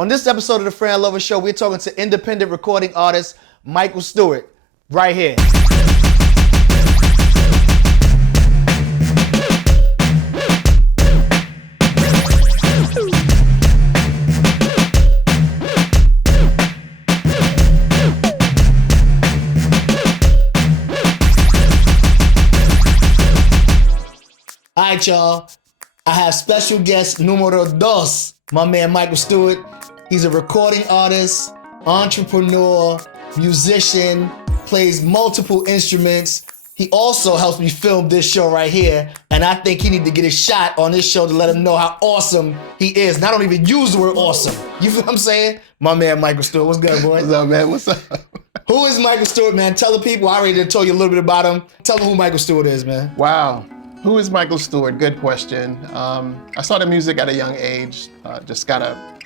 On this episode of the Fran Lover Show, we're talking to independent recording artist Michael Stewart, right here. All right, y'all. I have special guest numero dos, my man Michael Stewart. He's a recording artist, entrepreneur, musician, plays multiple instruments. He also helps me film this show right here, and I think he need to get a shot on this show to let him know how awesome he is. And I don't even use the word awesome. You feel what I'm saying? My man Michael Stewart. What's good, boy? What's up, man? What's up? Who is Michael Stewart, man? Tell the people. I already told you a little bit about him. Tell them who Michael Stewart is, man. Wow. Who is Michael Stewart? Good question. I started music at a young age. Just got a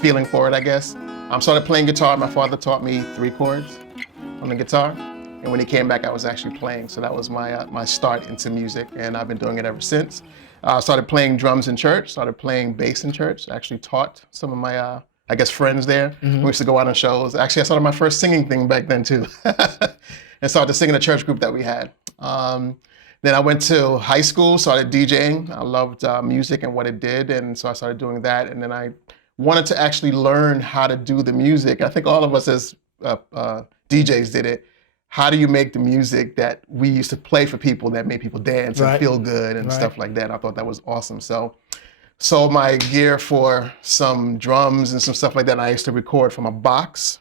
feeling for it, I guess. I started playing guitar. My father taught me 3 chords on the guitar. And when he came back, I was actually playing. So that was my start into music, and I've been doing it ever since. I started playing drums in church, started playing bass in church. I actually taught some of my, I guess, friends there. Mm-hmm. We used to go out on shows. Actually, I started my first singing thing back then, too. And started to sing in a church group that we had. Then I went to high school, started DJing. I loved music and what it did, and so I started doing that. And then I wanted to actually learn how to do the music. I think all of us as DJs did it. How do you make the music that we used to play for people that made people dance and feel good and stuff like that? I thought that was awesome. So sold my gear for some drums and some stuff like that. And I used to record from a box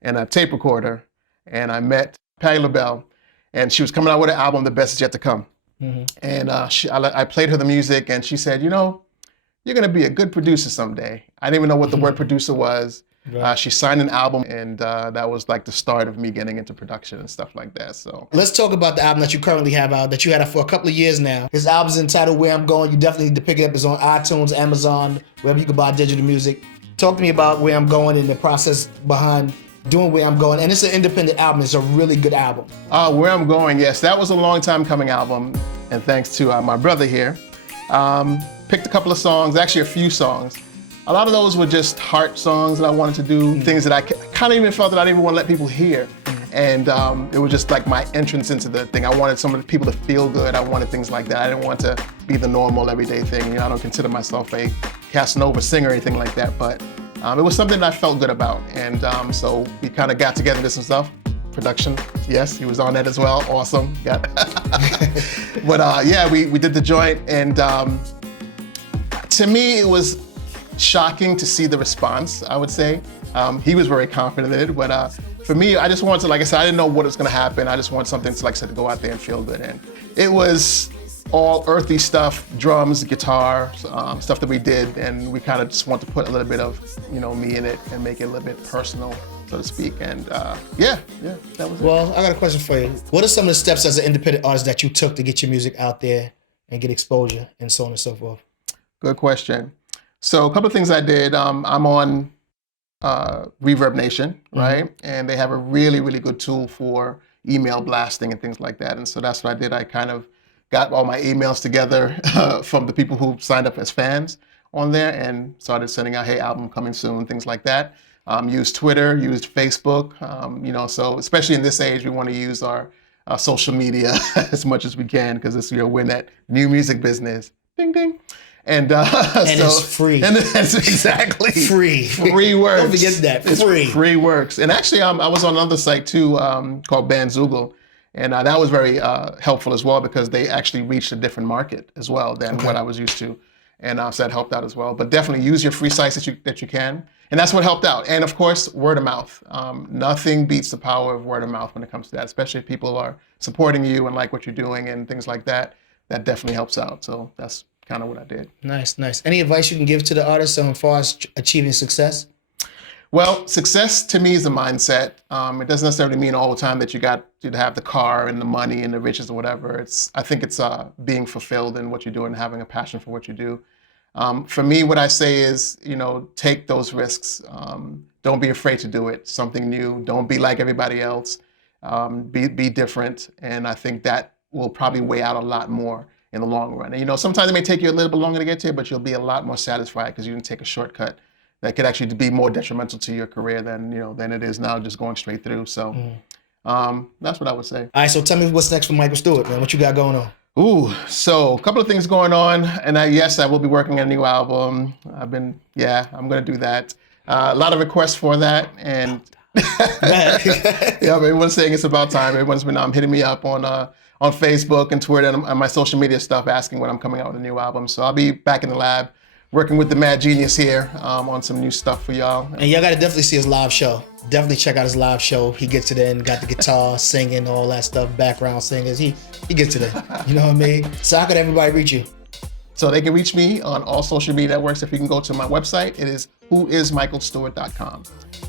and a tape recorder. And I met Patti LaBelle. And she was coming out with an album, The Best Is Yet to Come. Mm-hmm. And I played her the music, and she said, you know, you're going to be a good producer someday. I didn't even know what the word producer was. Right. She signed an album, and that was like the start of me getting into production and stuff like that. So let's talk about the album that you currently have out, that you had for a couple of years now. His album's entitled Where I'm Going. You definitely need to pick it up. It's on iTunes, Amazon, wherever you can buy digital music. Talk to me about Where I'm Going and the process behind doing Where I'm Going. And it's an independent album. It's a really good album. Where I'm Going, yes. That was a long time coming album. And thanks to my brother here. Picked a couple of songs, actually a few songs. A lot of those were just heart songs that I wanted to do, things that I kind of even felt that I didn't even want to let people hear. And it was just like my entrance into the thing. I wanted some of the people to feel good. I wanted things like that. I didn't want to be the normal everyday thing. You know, I don't consider myself a Casanova singer or anything like that, but it was something that I felt good about, and so we kind of got together, did some stuff. Production, yes, he was on that as well. Awesome. But yeah, we did the joint, and to me, it was shocking to see the response, I would say. He was very confident in it, but for me, I just wanted to, like I said, I didn't know what was going to happen. I just wanted something to, like I said, to go out there and feel good. And it was all earthy stuff, drums, guitar, stuff that we did, and we kind of just want to put a little bit of, you know, me in it and make it a little bit personal, so to speak. And yeah, that was it. Well, I got a question for you. What are some of the steps as an independent artist that you took to get your music out there and get exposure and so on and so forth? Good question. So a couple of things I did. I'm on Reverb Nation, right? Mm-hmm. And they have a really, really good tool for email blasting and things like that. And so that's what I did. I kind of got all my emails together from the people who signed up as fans on there and started sending out, hey, album coming soon, things like that. Used Twitter, used Facebook, you know, so especially in this age, we want to use our social media as much as we can, because it's, you know, we're in that new music business. Ding, ding. And so, it's free. And it's exactly free. Free works. Don't forget that. Free. It's free works. And actually, I was on another site too called Bandzoogle. And that was very helpful as well, because they actually reached a different market as well than what I was used to. And so that helped out as well. But definitely use your free sites that you can. And that's what helped out. And of course, word of mouth. Nothing beats the power of word of mouth when it comes to that, especially if people are supporting you and like what you're doing and things like that. That definitely helps out. So that's kind of what I did. Nice, nice. Any advice you can give to the artists as far as achieving success? Well, success to me is a mindset. It doesn't necessarily mean all the time that you got to have the car and the money and the riches or whatever. I think it's being fulfilled in what you do and having a passion for what you do. For me, what I say is, you know, take those risks. Don't be afraid to do it. Something new. Don't be like everybody else. Be different. And I think that will probably weigh out a lot more in the long run. And, you know, sometimes it may take you a little bit longer to get to it, but you'll be a lot more satisfied because you didn't take a shortcut that could actually be more detrimental to your career than it is now just going straight through. So that's what I would say. All right, so tell me what's next for Michael Stewart, man. What you got going on? Ooh, so a couple of things going on, and I will be working on a new album. I'm going to do that. A lot of requests for that, and everyone's saying it's about time. Everyone's been hitting me up on Facebook and Twitter and my social media stuff, asking when I'm coming out with a new album. So I'll be back in the lab, working with the Mad Genius here on some new stuff for y'all. And y'all got to definitely see his live show. Definitely check out his live show. He gets it in, got the guitar, singing, all that stuff, background singers. He gets it in. You know what I mean? So how could everybody reach you? So they can reach me on all social media networks. If you can go to my website, it is whoismichaelstewart.com.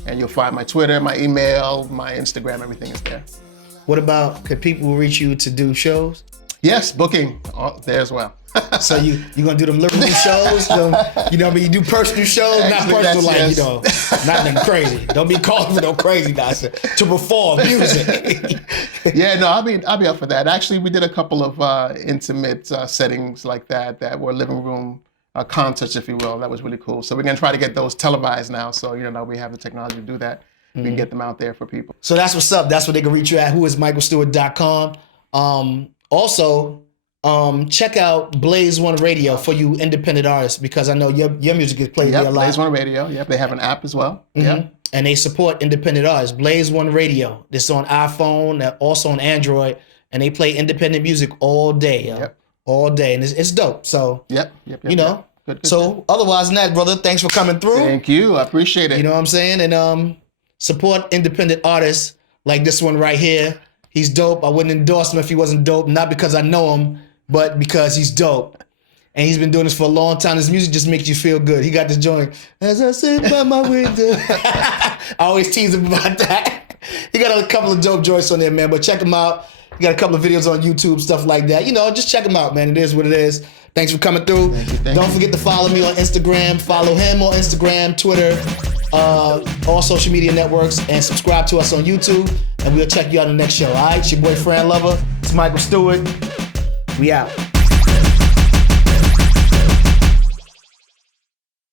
And you'll find my Twitter, my email, my Instagram, everything is there. What about, could people reach you to do shows? Yes, booking there as well. So you gonna do them living room shows? You know what I mean? You do personal shows, Actually, not personal yes. not nothing crazy. Don't be calling for no crazy guys to perform music. Yeah, no, I'll be up for that. Actually, we did a couple of intimate settings like that were living room concerts, if you will. That was really cool. So we're gonna try to get those televised now. So we have the technology to do that. We can get them out there for people. So that's what's up. That's what they can reach you at. Whoismichaelstewart.com. Also, check out Blaze One Radio for you independent artists, because I know your music is played there a lot. Blaze One Radio. Yep, they have an app as well. Yep. And they support independent artists. Blaze One Radio. This is on iPhone, also on Android, and they play independent music all day. Yep. All day, and it's dope. So Yep. Good. So otherwise than that, brother, thanks for coming through. Thank you. I appreciate it. You know what I'm saying? And support independent artists like this one right here. He's dope. I wouldn't endorse him if he wasn't dope, not because I know him, but because he's dope. And he's been doing this for a long time. His music just makes you feel good. He got this joint, as I sit by my window. I always tease him about that. He got a couple of dope joints on there, man, but check him out. He got a couple of videos on YouTube, stuff like that. Just check him out, man. It is what it is. Thanks for coming through. Don't forget to follow me on Instagram. Follow him on Instagram, Twitter, all social media networks, and subscribe to us on YouTube. And we'll check you out on the next show. All right, it's your boy Fran Lover. It's Michael Stewart. We out.